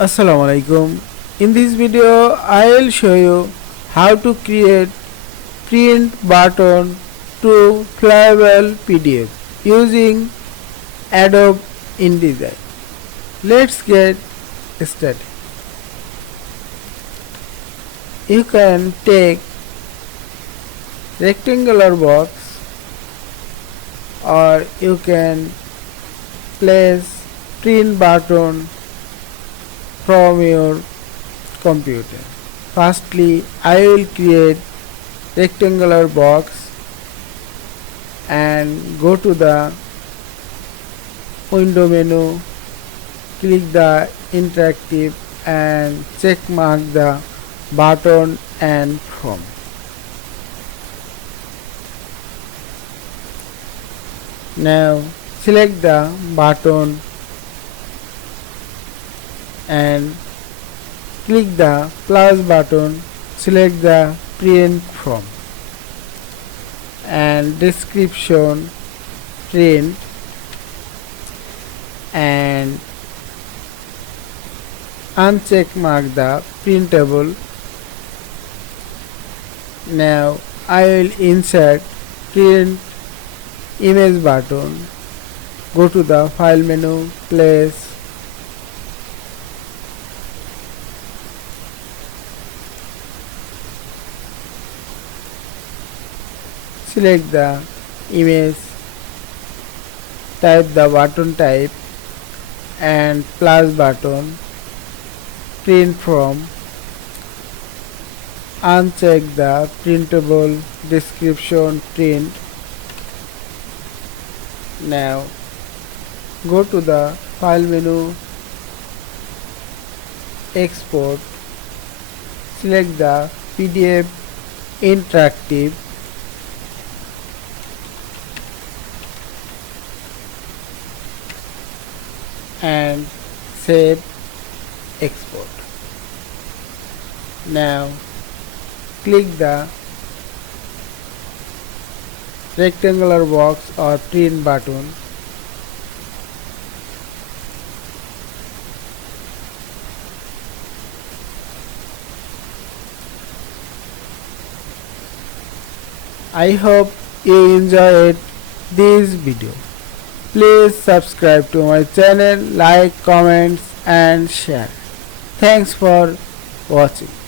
Assalamualaikum. In this video I will show you how to create print button to flyable PDF using Adobe InDesign. Let's get started. You can take rectangular box or you can place print button from your computer. Firstly, I will create rectangular box and go to the window menu, click the interactive and check mark the button and from. Now select the button and click the plus button, select the print from and description print and uncheck mark the printable. Now I will insert print image button, go to the file menu, place select the image, type the button type and plus button, print from, uncheck the printable, description print. Now go to the file menu, export, select the PDF interactive and save export. Now click the rectangular box or print button. I hope you enjoyed this video. Please subscribe to my channel, like, comments and share. Thanks for watching.